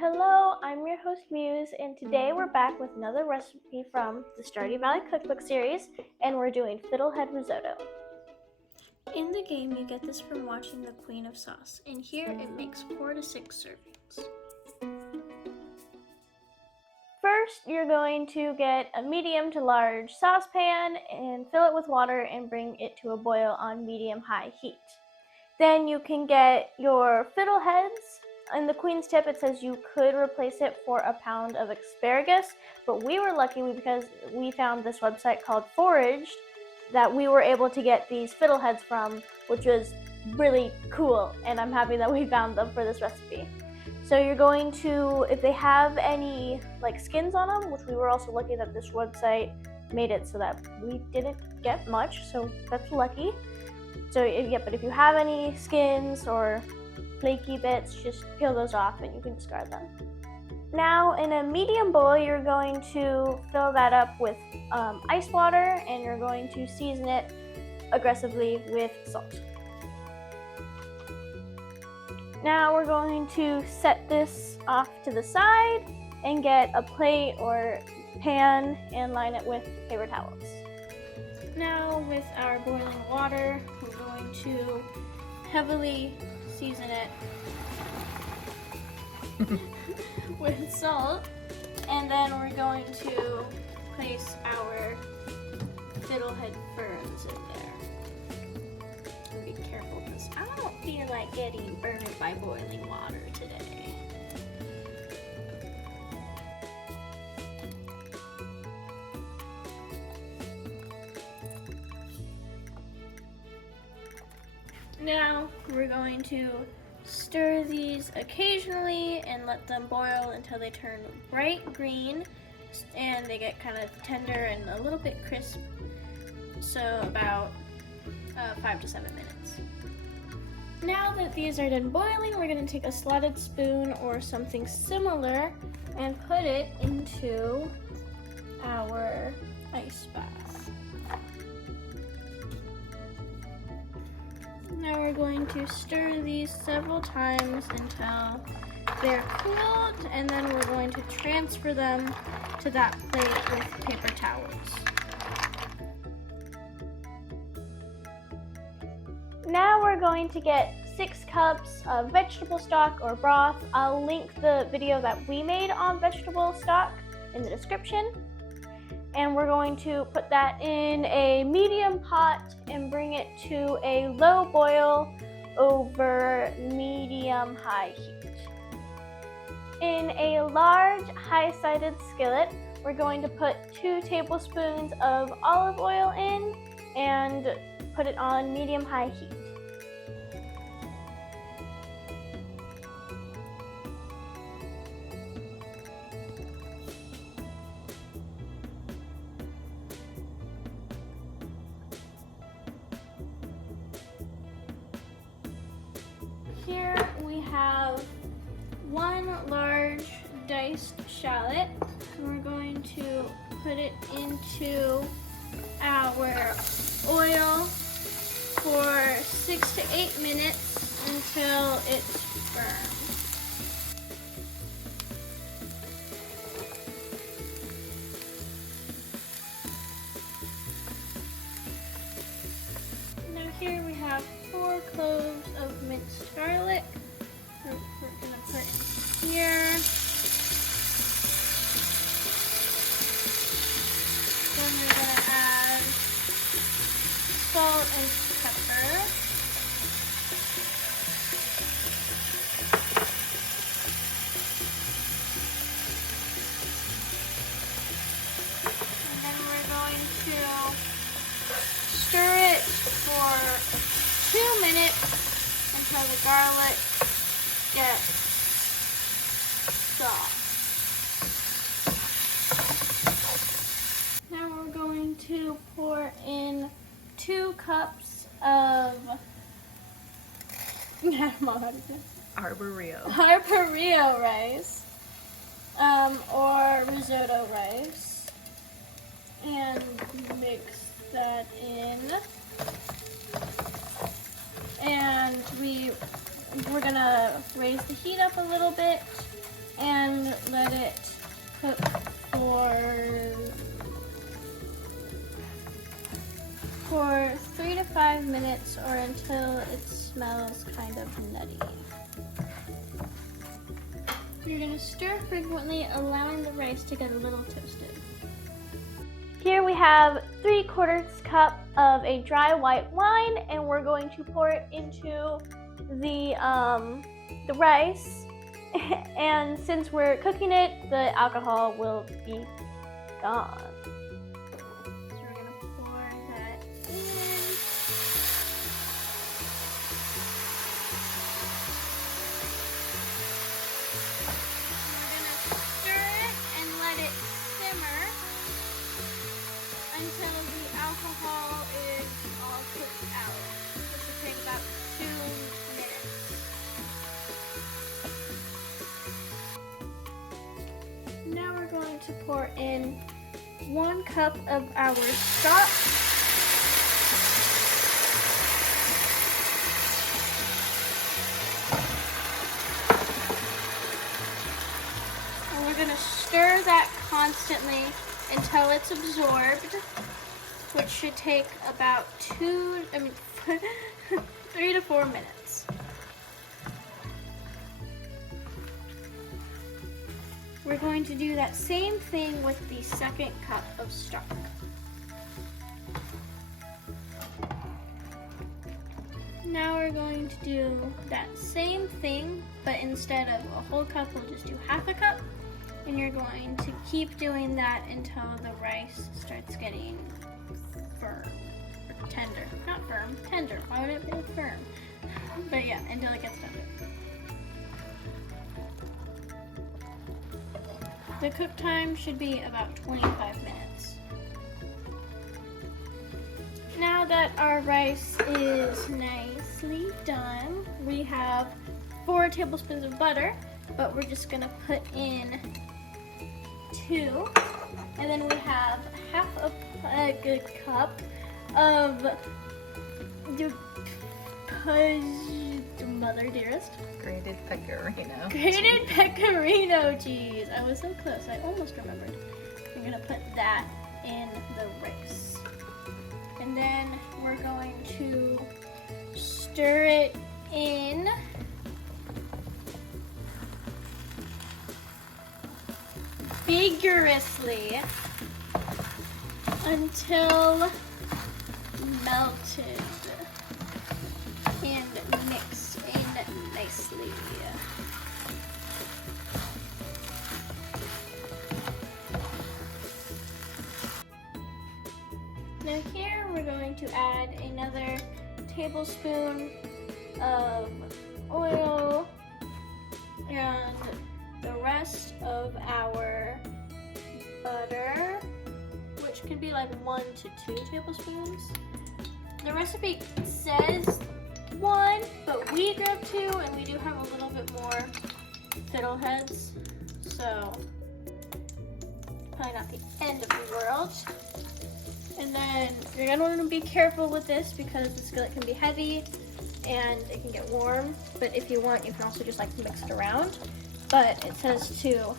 Hello, I'm your host Muse, and today we're back with another recipe from the Stardew Valley cookbook series, and we're doing Fiddlehead Risotto. In the game, you get this from watching the Queen of Sauce, and here it makes 4 to 6 servings. First, you're going to get a medium to large saucepan and fill it with water and bring it to a boil on medium-high heat. Then you can get your fiddleheads. In the Queen's Tip, it says you could replace it for a pound of asparagus, but we were lucky because we found this website called Foraged that we were able to get these fiddleheads from, which was really cool, and I'm happy that we found them for this recipe. So you're going to, if they have any like skins on them, which we were also lucky that this website made it so that we didn't get much, so that's lucky. So but if you have any skins or flaky bits, just peel those off and you can discard them. Now in a medium bowl, you're going to fill that up with ice water, and you're going to season it aggressively with salt. Now we're going to set this off to the side and get a plate or pan and line it with paper towels. Now with our boiling water, we're going to heavily season it with salt, and then we're going to place our fiddlehead ferns in there. And be careful because I don't feel like getting burned by boiling water today. Now we're going to stir these occasionally and let them boil until they turn bright green and they get kind of tender and a little bit crisp. So about 5 to 7 minutes. Now that these are done boiling, we're going to take a slotted spoon or something similar and put it into our ice bath. Now we're going to stir these several times until they're cooled, and then we're going to transfer them to that plate with paper towels. Now we're going to get 6 cups of vegetable stock or broth. I'll link the video that we made on vegetable stock in the description. And we're going to put that in a medium pot and bring it to a low boil over medium-high heat. In a large, high-sided skillet, we're going to put 2 tablespoons of olive oil in and put it on medium-high heat. Here we have 1 large diced shallot. We're going to put it into our oil for 6 to 8 minutes until it's firm. Now here we have 4 cloves of minced garlic. We're going to put in here. Then we're going to add salt and pepper. And then we're going to stir it for 2 minutes until the garlic gets soft. Now we're going to pour in 2 cups of arborio rice, or risotto rice, and mix that in. And we're gonna raise the heat up a little bit, and nutty. You're going to stir frequently, allowing the rice to get a little toasted. Here we have 3/4 cup of a dry white wine, and we're going to pour it into the rice. And since we're cooking it, the alcohol will be gone. So we're going to pour that in. We're going to stir it and let it simmer until the alcohol is all cooked out. This will take about 2 minutes. Now we're going to pour in 1 cup of our stock. And we're going to stir that constantly until it's absorbed, which should take about 3 to 4 minutes. We're going to do that same thing with the 2nd cup of stock. Now we're going to do that same thing, but instead of a whole cup, we'll just do half a cup. And you're going to keep doing that until the rice starts getting firm, or tender. Not firm, tender. Why would it be firm? But yeah, until it gets tender. The cook time should be about 25 minutes. Now that our rice is nicely done, we have 4 tablespoons of butter, but we're just gonna put in 2. And then we have half a good cup of mother dearest. Grated pecorino. Grated pecorino cheese. I was so close. I almost remembered. We're gonna put that in the rice. And then we're going to stir it in. Vigorously until melted and mixed in nicely. Now here we're going to add another tablespoon of oil and the rest of our butter, which can be like 1 to 2 tablespoons. The recipe says 1, but we grabbed 2, and we do have a little bit more fiddleheads, so probably not the end of the world. And then you're gonna want to be careful with this because the skillet can be heavy and it can get warm, but if you want, you can also just like mix it around. But it says to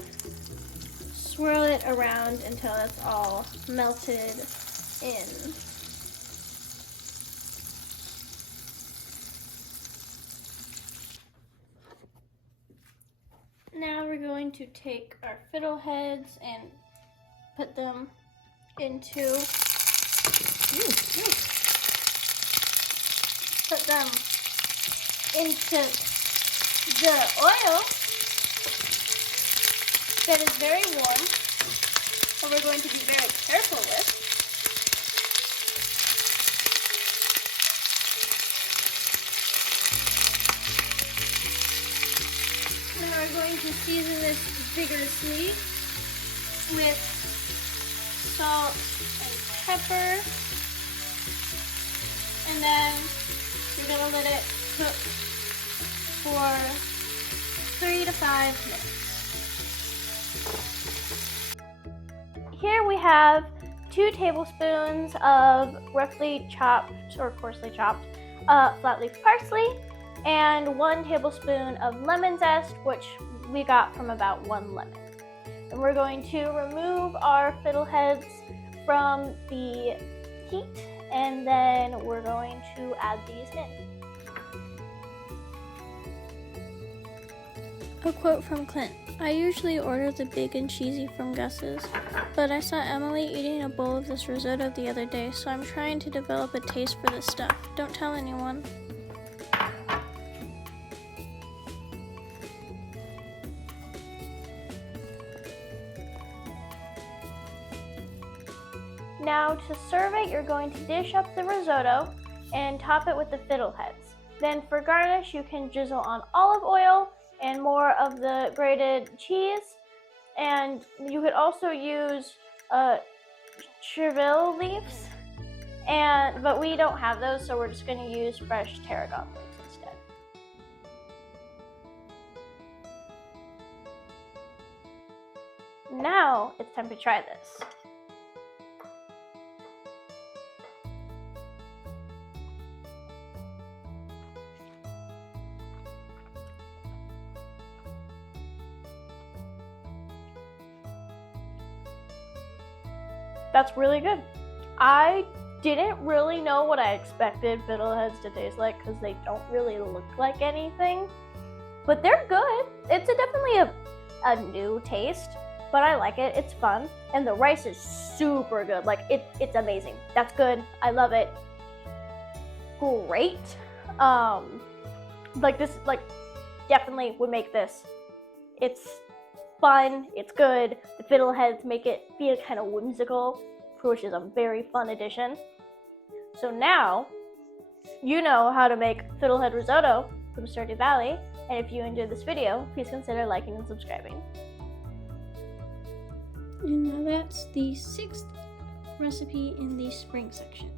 swirl it around until it's all melted in. Now we're going to take our fiddleheads and put them into the oil that is very warm, and we're going to be very careful with. Now we're going to season this vigorously with salt and pepper, and then we're going to let it cook for 3 to 5 minutes. Here we have 2 tablespoons of roughly chopped or coarsely chopped flat leaf parsley, and 1 tablespoon of lemon zest, which we got from about 1 lemon. And we're going to remove our fiddleheads from the heat, and then we're going to add these in. A quote from Clint. I usually order the big and cheesy from Gus's, but I saw Emily eating a bowl of this risotto the other day, so I'm trying to develop a taste for this stuff. Don't tell anyone. Now to serve it, you're going to dish up the risotto and top it with the fiddleheads. Then for garnish, you can drizzle on olive oil and more of the grated cheese. And you could also use chervil leaves, but we don't have those, so we're just going to use fresh tarragon leaves instead. Now it's time to try this. That's really good. I didn't really know what I expected fiddleheads to taste like because they don't really look like anything, but they're good. It's definitely a new taste, but I like it. It's fun, and the rice is super good. Like it's amazing. That's good. I love it. Great. Definitely would make this. It's fun, it's good. The fiddleheads make it feel kind of whimsical, which is a very fun addition. So now, you know how to make Fiddlehead Risotto from Stardew Valley, and if you enjoyed this video, please consider liking and subscribing. And now that's the 6th recipe in the spring section.